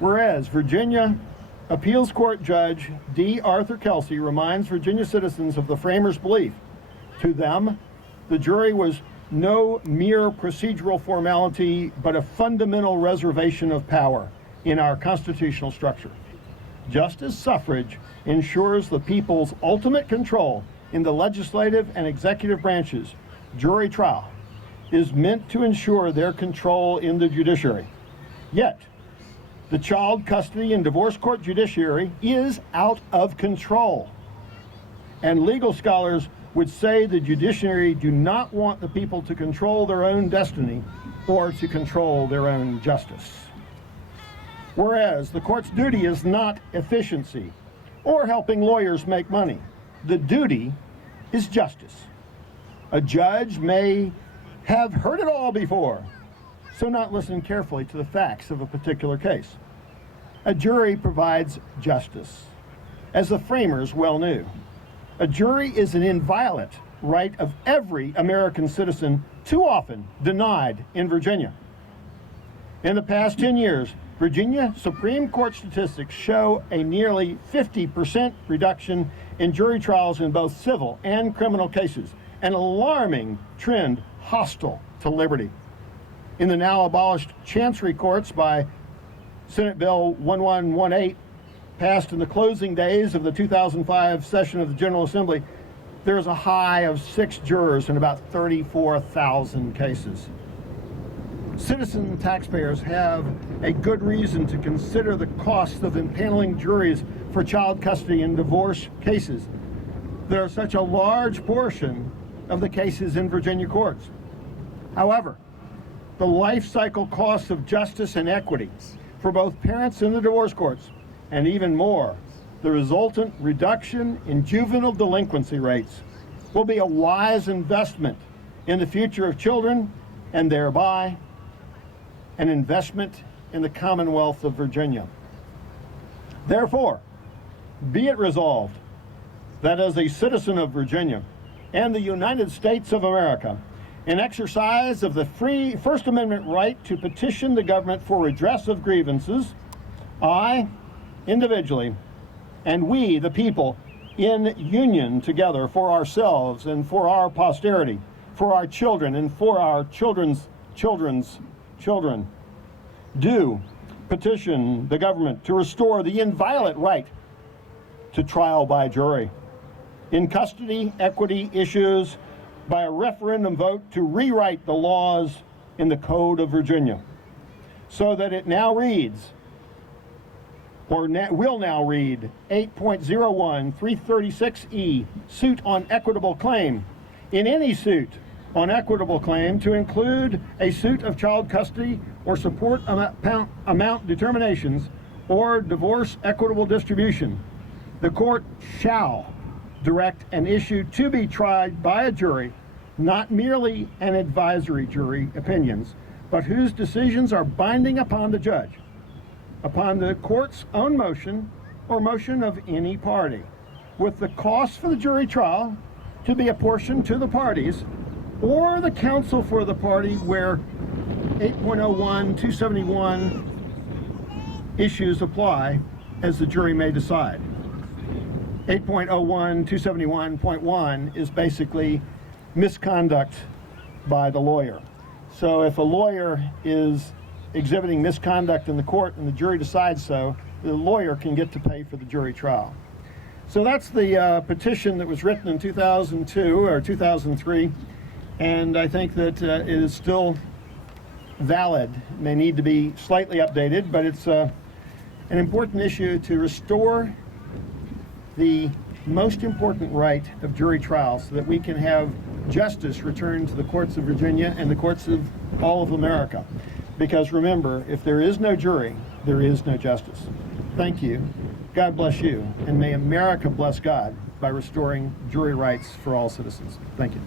Whereas Virginia Appeals Court Judge D. Arthur Kelsey reminds Virginia citizens of the framers' belief. To them, the jury was no mere procedural formality, but a fundamental reservation of power in our constitutional structure. Just as suffrage ensures the people's ultimate control in the legislative and executive branches, jury trial is meant to ensure their control in the judiciary. Yet, the child custody and divorce court judiciary is out of control. And legal scholars would say the judiciary do not want the people to control their own destiny or to control their own justice. Whereas the court's duty is not efficiency or helping lawyers make money. The duty is justice. A judge may have heard it all before, so not listen carefully to the facts of a particular case. A jury provides justice, as the framers well knew. A jury is an inviolate right of every American citizen, too often denied in Virginia. In the past 10 years, Virginia Supreme Court statistics show a nearly 50% reduction in jury trials in both civil and criminal cases, an alarming trend hostile to liberty. In the now abolished chancery courts by Senate Bill 1118, passed in the closing days of the 2005 session of the General Assembly, there is a high of 6 jurors in about 34,000 cases. Citizen taxpayers have a good reason to consider the cost of impaneling juries for child custody and divorce cases. There are such a large portion of the cases in Virginia courts. However, the life cycle costs of justice and equity for both parents in the divorce courts, and even more, the resultant reduction in juvenile delinquency rates, will be a wise investment in the future of children and thereby an investment in the Commonwealth of Virginia. Therefore, be it resolved that as a citizen of Virginia and the United States of America, in exercise of the free First Amendment right to petition the government for redress of grievances, I, individually, and we, the people, in union together for ourselves and for our posterity, for our children and for our children's children's children, do petition the government to restore the inviolate right to trial by jury in custody equity issues by a referendum vote to rewrite the laws in the Code of Virginia so that it now reads, or will now read, 8.01 336E, suit on equitable claim. In any suit on equitable claim to include a suit of child custody or support amount determinations or divorce equitable distribution, the court shall direct an issue to be tried by a jury, not merely an advisory jury opinions, but whose decisions are binding upon the judge, upon the court's own motion or motion of any party, with the cost for the jury trial to be apportioned to the parties or the counsel for the party where 8.01 271 issues apply, as the jury may decide. 8.01 271.1 is basically misconduct by the lawyer. So if a lawyer is exhibiting misconduct in the court and the jury decides so, the lawyer can get to pay for the jury trial. So that's the petition that was written in 2002 or 2003, and I think that it is still valid. It may need to be slightly updated, but it's an important issue to restore the most important right of jury trial so that we can have justice returned to the courts of Virginia and the courts of all of America. Because remember, if there is no jury, there is no justice. Thank you. God bless you. And may America bless God by restoring jury rights for all citizens. Thank you.